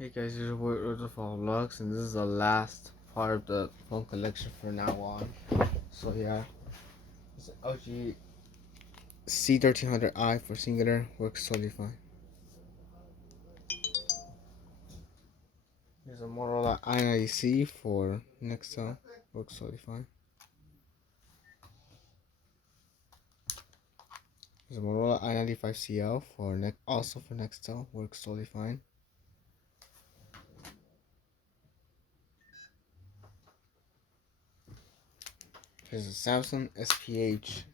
Hey guys, here's your boy Urza Lux, and this is the last part of the phone collection for now on. So yeah, it's an LG C1300i for singular, works totally fine. Here's a Motorola i90C for Nextel, works totally fine. Here's a Motorola i95CL for also for Nextel, works totally fine. Here's a Samsung SPH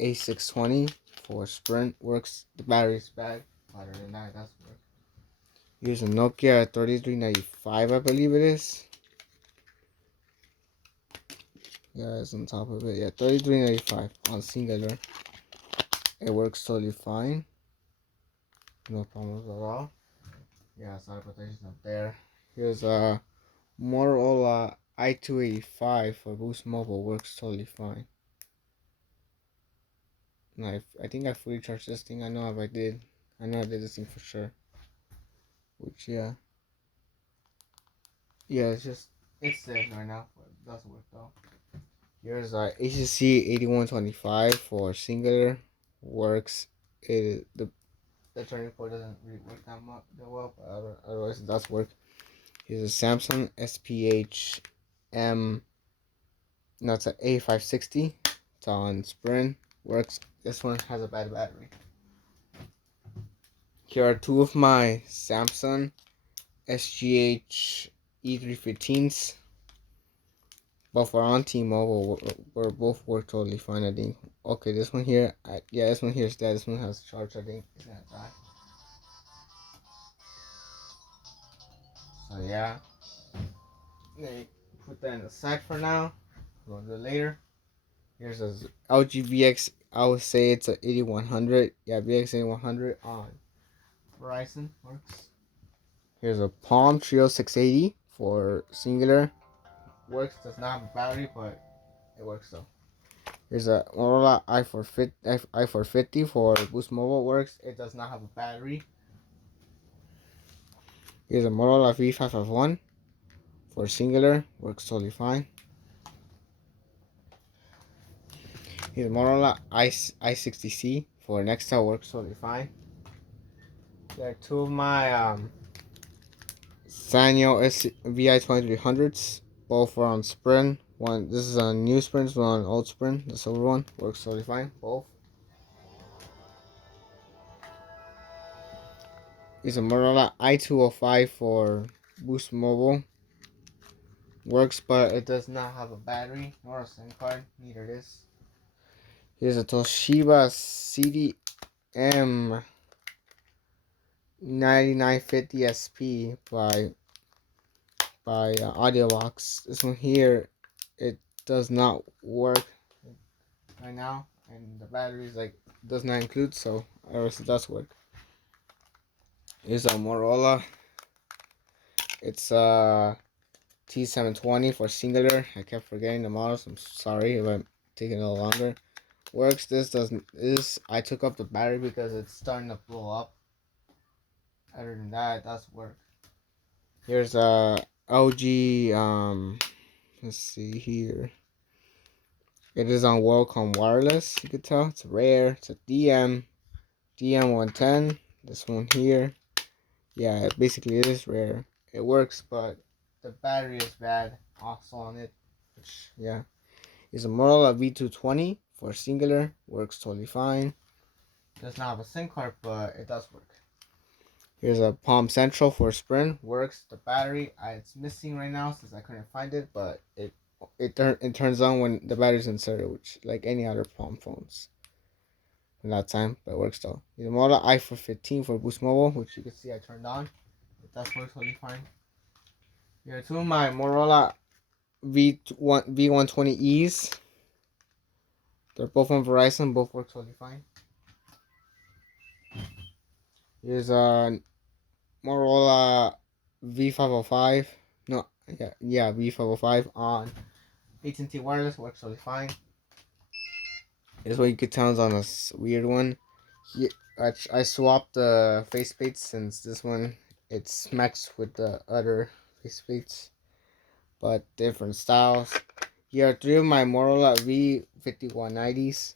A620 for Sprint, works. The battery's bad, other than that, that's work. Here's a Nokia 3395, I believe it is. Yeah, it's on top of it. Yeah, 3395 on singular. It works totally fine. No problems at all. Yeah, side protection's up there. Here's a Motorola i285 for Boost Mobile. Works totally fine. And I think I fully charged this thing. I know if I did. I know I did this thing for sure. Which, yeah. Yeah, it's dead right now, but it does work though. Here's a HTC 8125 for singular. Works. The turning port doesn't really work that well, but otherwise it does work. Here's a Samsung SPH M. No, it's an A560. It's on Sprint. Works. This one has a bad battery. Here are two of my Samsung SGH E315s. Both are on T-Mobile. We're both work totally fine, I think. Okay, this one here, yeah, this one here is dead. This one has charge, I think. It's gonna die. So yeah, they put that in the side for now. We'll do it later. Here's a LG VX. I would say it's a 8100. Yeah, VX 8100 on Verizon works. Here's a Palm Trio 680 for singular. Works. Does not have a battery, but it works though. Here's a Motorola i450 for Boost Mobile. Works. It does not have a battery. Here's a Motorola V551 for singular. Works totally fine. Here's a Motorola i60C for Nextel. Works totally fine. There are two of my Sanyo VI2300s. Both are on Sprint. One, this is a new Sprint, one on old Sprint. The silver one works totally fine. Both. It's a Motorola i205 for Boost Mobile. Works, but it does not have a battery nor a SIM card. Neither this. Here's a Toshiba CDM 9950 SP by AudioBox. This one here, it does not work right now, and the battery is does not include, so it does work. Here's a Motorola. It's a T720 for singular. I kept forgetting the models. I'm sorry if I'm taking a little longer. Works. This I took up the battery because it's starting to blow up. Other than that, it does work. Here's a LG. Let's see here. It is on Qualcomm Wireless. You could tell it's rare. It's a DM110. This one here. Yeah, basically it is rare. It works, but the battery is bad also on it. Which, yeah. It's a Motorola V220 for singular. Works totally fine. Does not have a SIM card, but it does work. Here's a Palm Central for Sprint. Works. The battery, it's missing right now since I couldn't find it, but it turns on when the battery's inserted, which like any other Palm phones. In that time, but it works though. The Motorola i415 for Boost Mobile, which you can see I turned on. It does work totally fine. Here are two of my Motorola V120Es. They're both on Verizon. Both work totally fine. Here's a Motorola V505. No, yeah, V505 on AT&T Wireless. Works totally fine. Here's what you could tell is on a weird one. I swapped the faceplate since this one It's matched with the other faceplates, but different styles. Here are three of my Motorola V5190s.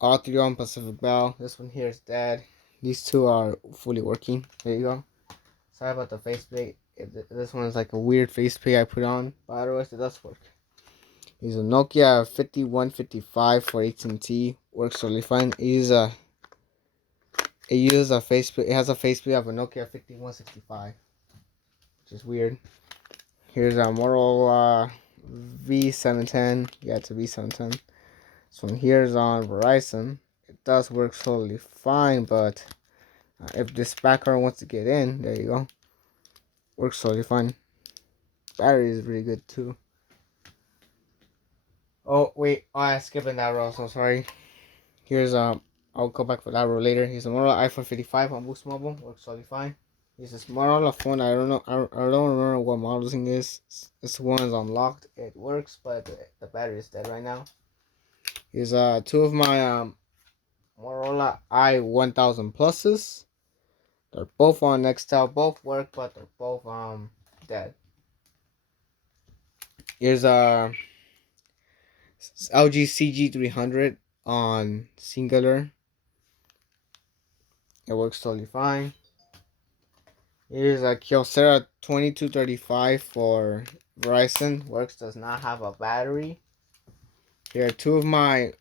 All three on Pacific Bell. This one here is dead. These two are fully working. There you go. Sorry about the faceplate. This one is like a weird faceplate I put on, but otherwise it does work. It's a Nokia 5155 for AT&T. Works totally fine. It uses a faceplate. It has a faceplate of a Nokia 5165, which is weird. Here's a Motorola V710. Yeah, it's a V710. So here's on Verizon. It does work totally fine, but if this background wants to get in, there you go. Works totally fine. Battery is really good too. Oh wait, I skipped that row. So sorry. Here's I'll go back for that row later. Here's a Motorola iPhone 55 on Boost Mobile. Works totally fine. Here's this Motorola phone. I don't know. I don't remember what model this thing is. This one is unlocked. It works, but the battery is dead right now. Here's two of my Motorola i1000 pluses. They're both on Nextel. Both work, but they're both dead. Here's LG CG300 on Singular. It works totally fine. Here's a Kyocera 2235 for Verizon. Works, does not have a battery. Here are two of my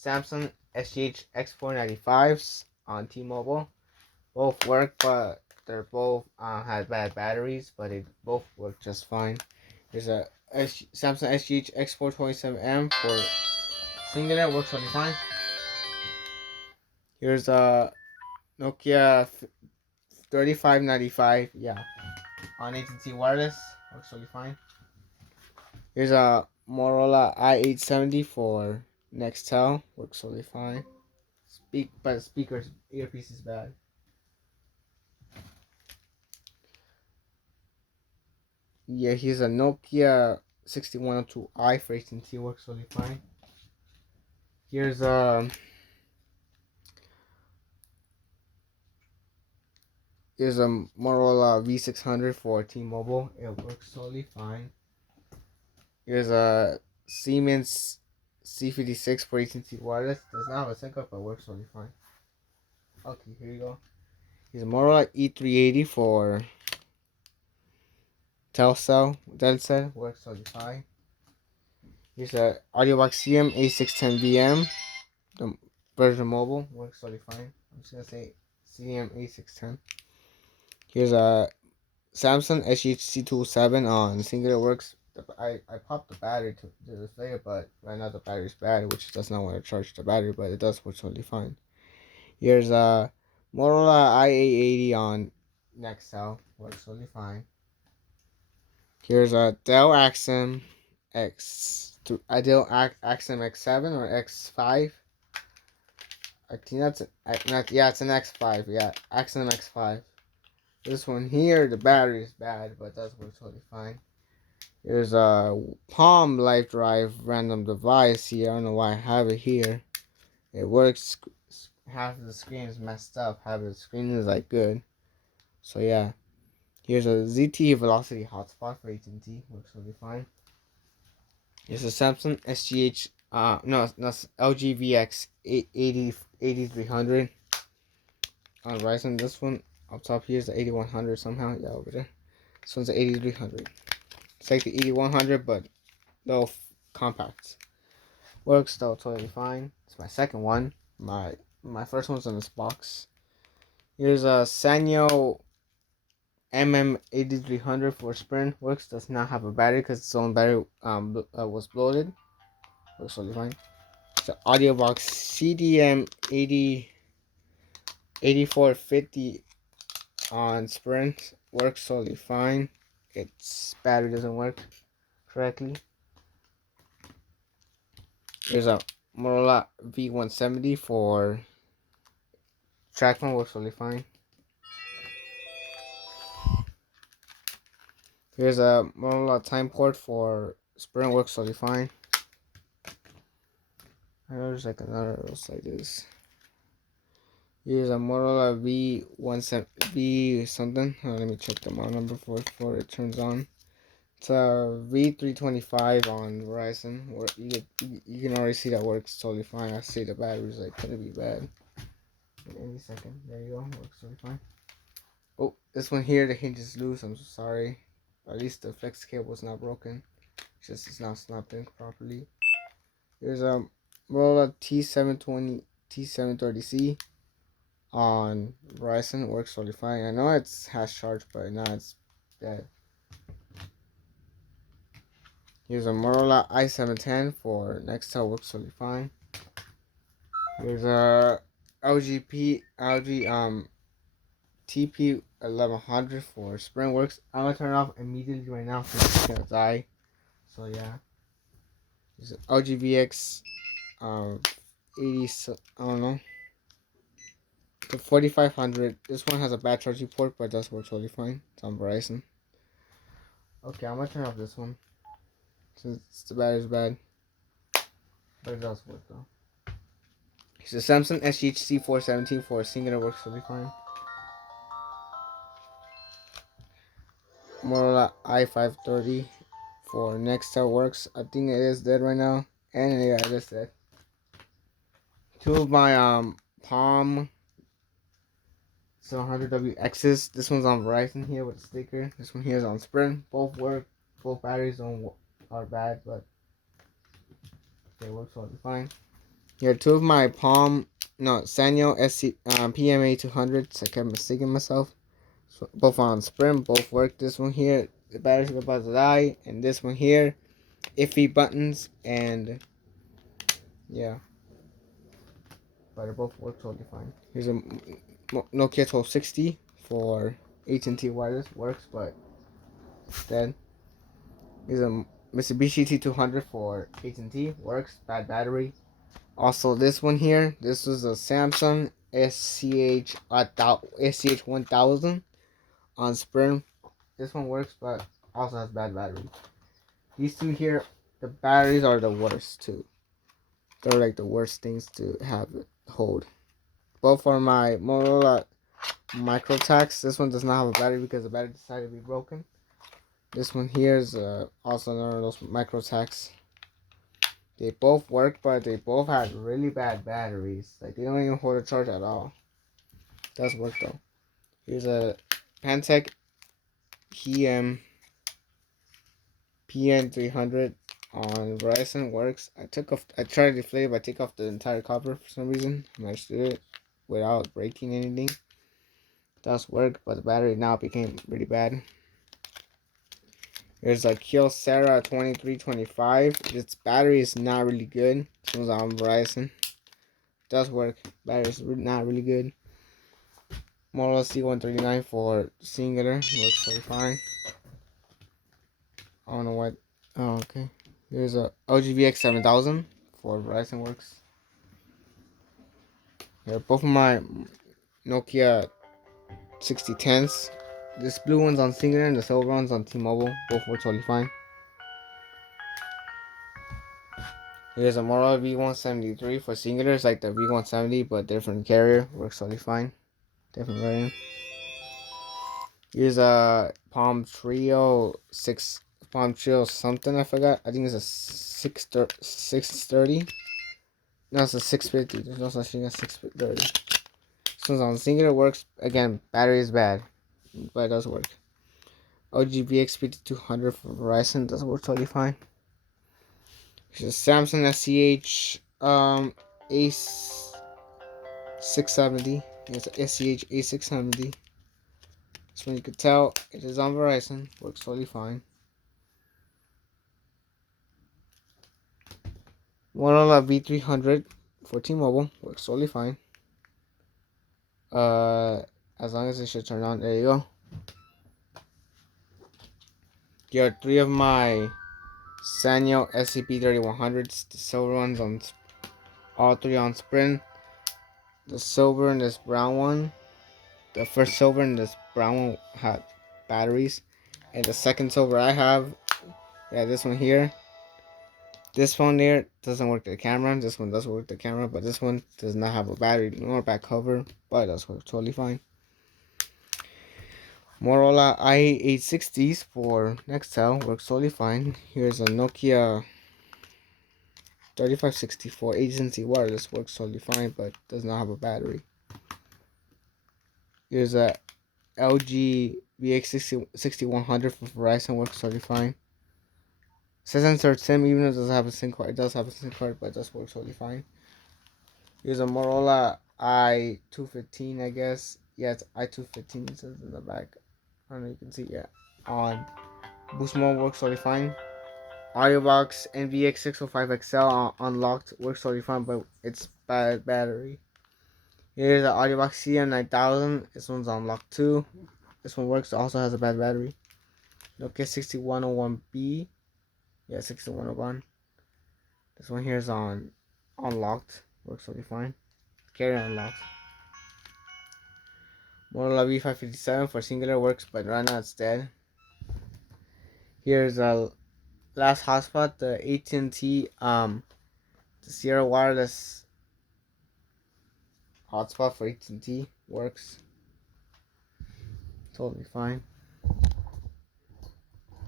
Samsung SGH X495s on T-Mobile. Both work, but they're both had bad batteries, but they both work just fine. Here's a Samsung SGH X427M for Singular. Works totally fine. Here's a Nokia 3595. Yeah, on AT&T Wireless. Works totally fine. Here's a Motorola i870 for Nextel. Works totally fine. But the speaker's earpiece is bad. Yeah, here's a Nokia 6102i for AT&T. Works totally fine. Here's a Motorola V600 for T-Mobile. It works totally fine. Here's a Siemens C56 for AT&T Wireless. Does not have a sync up, but works totally fine. Okay, here you go. Here's a Motorola E380 for Telcel. Works totally fine. Here's a AudioBox CM A610VM. The version mobile. Works totally fine. I'm just gonna say CM A610. Here's a Samsung SHC207 on Singular. Works. I popped the battery to the display, but right now the battery's bad, which does not want to charge the battery, but it does work totally fine. Here's a Motorola i880 on Nextel. Works totally fine. Here's a Dell Axim Dell Axim X7 or X5. I think it's an X5. Yeah, Axim X5. This one here, the battery is bad, but that's works totally fine. There's a Palm Life Drive random device here. I don't know why I have it here. It works. Half of the screen is messed up. Half of the screen is like good. So yeah. Here's a ZTE Velocity hotspot for AT&T. Works totally fine. Here's a Samsung SGH. No, that's LG VX 8300 on Ryzen. This one up top here is the 8100 somehow. Yeah, over there. This one's the 8300. It's like the 8100, but though compact. Works though totally fine. It's my second one. My first one's in this box. Here's a Sanyo MM8300 for Sprint. Works, does not have a battery because its own battery was bloated. Works totally fine. It's an AudioBox CDM 8450 on Sprint. Works totally fine. Its battery doesn't work correctly. Here's a Motorola V170 for TrackMan. Works totally fine. Here's a Motorola time port for Sprint. Works totally fine. I know there's like another else like this. Here's a Motorola V17 V something. Let me check the model number before it turns on. It's a V325 on Verizon. Where you can already see that works totally fine. I see the battery's like gonna be bad. Any second. There you go. Works totally fine. Oh, this one here, the hinge is loose. I'm so sorry. At least the flex cable is not broken. It's not snapped in properly. Here's a Motorola T730C on Verizon. It works totally fine. I know it's has charge, but now it's dead. Here's a Motorola i710 for Nextel. Works totally fine. Here's a LG TP1100 for Sprint. Works. I'm gonna turn it off immediately right now since it's gonna die. So yeah. There's an LGVX 80, I don't know. The 4500. This one has a bad charging port, but it does work totally fine. It's on Verizon. Okay, I'm gonna turn off this one since the battery's bad, but it does work though. It's a Samsung SGHC 417 for a singular. Works totally fine. Motorola i530 for Nextel works. I think it is dead right now, and yeah, it is dead. Two of my Palm 700WXs. This one's on Verizon here with a sticker. This one here is on Sprint. Both work. Both batteries are bad, but they work totally fine. Here are two of my Sanyo PMA 200s. I kept mistaking myself. So both on Sprint. Both work. This one here, the battery's about to die, and this one here, iffy buttons, and yeah, but they both work totally fine. Here's a Nokia 1260 for AT&T wireless. Works, but it's dead. Here's a Mitsubishi T200 for AT&T. Works, bad battery. Also, this one here, this was a Samsung SCH 1000 on Sprint. This one works, but also has bad battery. These two here, the batteries are the worst too. They're like the worst things to hold. Both are my Motorola Microtax. This one does not have a battery because the battery decided to be broken. This one here is also another of those Microtax. They both work, but they both had really bad batteries. Like, they don't even hold a charge at all. It does work though. Here's a Pantech PN300 on Verizon. Works. I tried to deflate it, but I take off the entire cover for some reason. I managed to do it without breaking anything. It does work, but the battery now became really bad. There's a Kyocera 2325. Its battery is not really good. This one's on Verizon. Does work. Battery is not really good. Motorola C139 for singular. Works totally fine. I don't know what. Oh, okay. There's a LGVX 7000 for Verizon. Works. They're both of my Nokia 6010s. This blue one's on singular and the silver one's on T-Mobile. Both work totally fine. Here's a Motorola V173 for singular. It's like the V170, but different carrier. Works totally fine. Different variant. Here's a Palm Trio something. I forgot. I think it's a 630. No, it's a 650. There's no such thing as 630. This one's on singular. Works again. Battery is bad, but it does work. OG VX 5200 for Verizon does work totally fine. There's a Samsung SCH Ace 670. It's an SCH A670. This one you could tell it is on Verizon. Works totally fine. Motorola V300 for T-Mobile. Works totally fine. As long as it should turn on. There you go. Here are three of my Sanyo SCP-3100s. The silver ones on all three on Sprint. The silver and this brown one. The first silver and this brown one had batteries. And the second silver I have, yeah, this one here, This phone here doesn't work the camera. This one does work the camera, but this one does not have a battery nor back cover, but it does work totally fine. Motorola i860s for Nextel works totally fine. Here's a Nokia 3564 agency wireless, works totally fine, but does not have a battery. Here's a LG VX6100 for Verizon, works totally fine. Says insert SIM, even though it doesn't have a SIM card. It does have a SIM card, but it does work totally fine. Here's a Motorola i215, I guess. Yeah, it's i215, it says in the back. I don't know, you can see, yeah. On Boost mode works totally fine. AudioBox NVX605XL unlocked, works totally fine, but it's bad battery. Here's the AudioBox CM9000. This one's unlocked too. This one works, also has a bad battery. Nokia 6101B. Yeah, 6101. This one here is on unlocked, works totally fine. Carry unlocked. Motorola V557 for singular works, but right now it's dead. Here's a last hotspot, the AT&T the Sierra Wireless hotspot for AT&T works totally fine.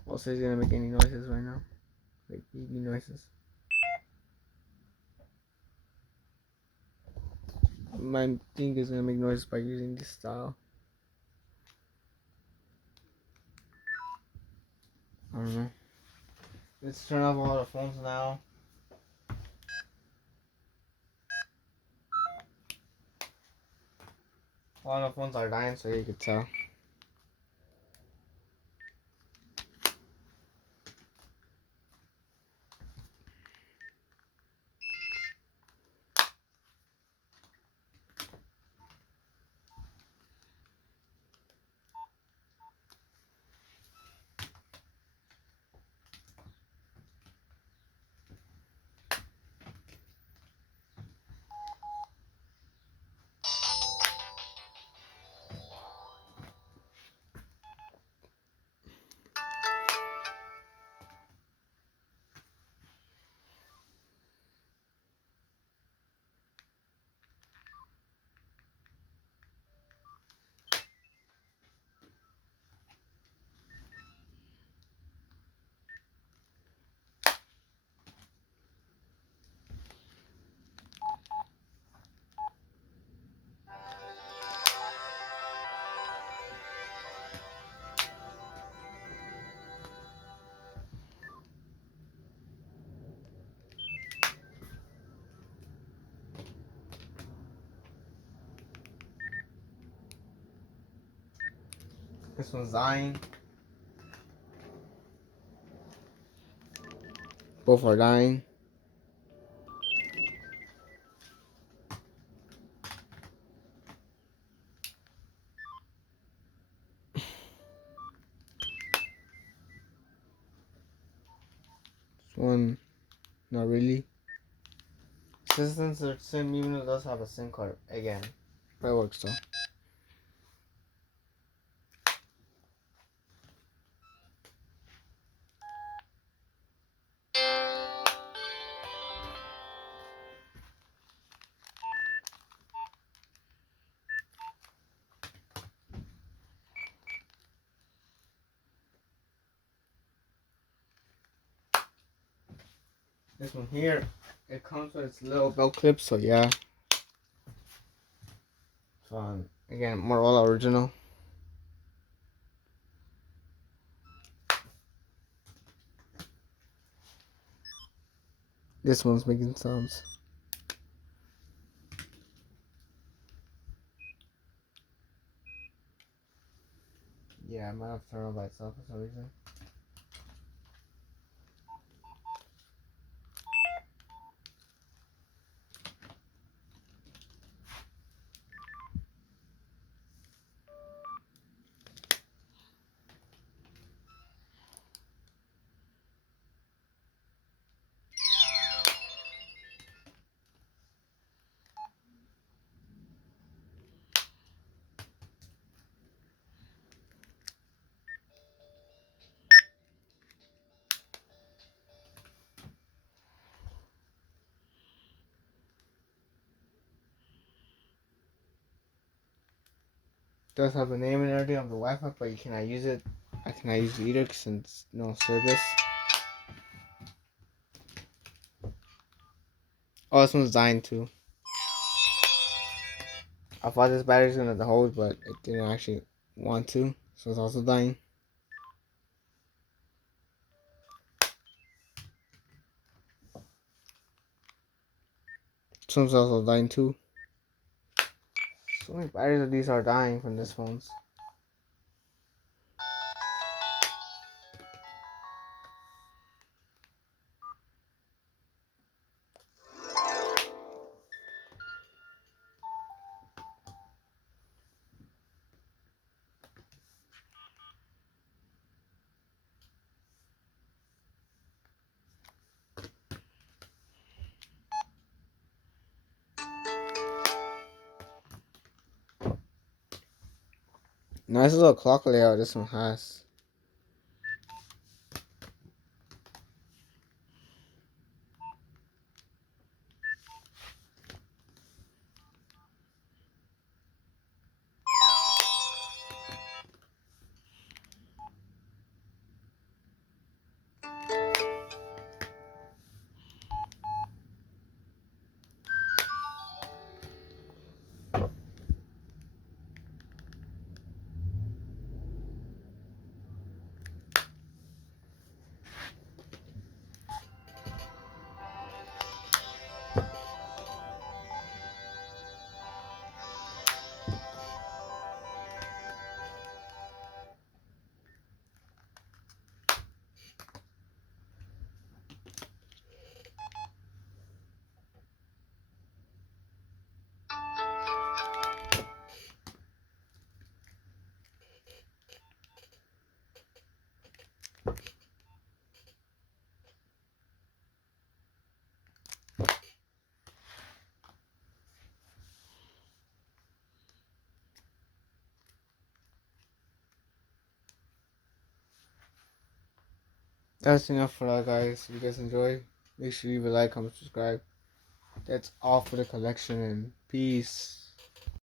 Also, it's gonna make any noises right now, like beeping noises. My thing is gonna make noises by using this style. I don't know. Let's turn off all the phones now. All the phones are dying, so you can tell. This one's dying. Both are dying. This one, not really. Systems are SIM, even though it does have a SIM card again. But it works though. This one here, it comes with its little belt clip, so yeah. Again, Motorola original. This one's making sounds. Yeah, I might have turned on by itself for some reason. does have a name and everything of the Wi-Fi, but you cannot use it. I cannot use it either since no service. Oh, this one's dying too. I thought this battery's gonna hold, but it didn't actually want to, so it's also dying. This one's also dying too. So many batteries of these are dying from this phones. Nice little clock layout this one has. That's enough for that, guys. If you guys enjoy, make sure you leave a like, comment, subscribe. That's all for the collection, and peace.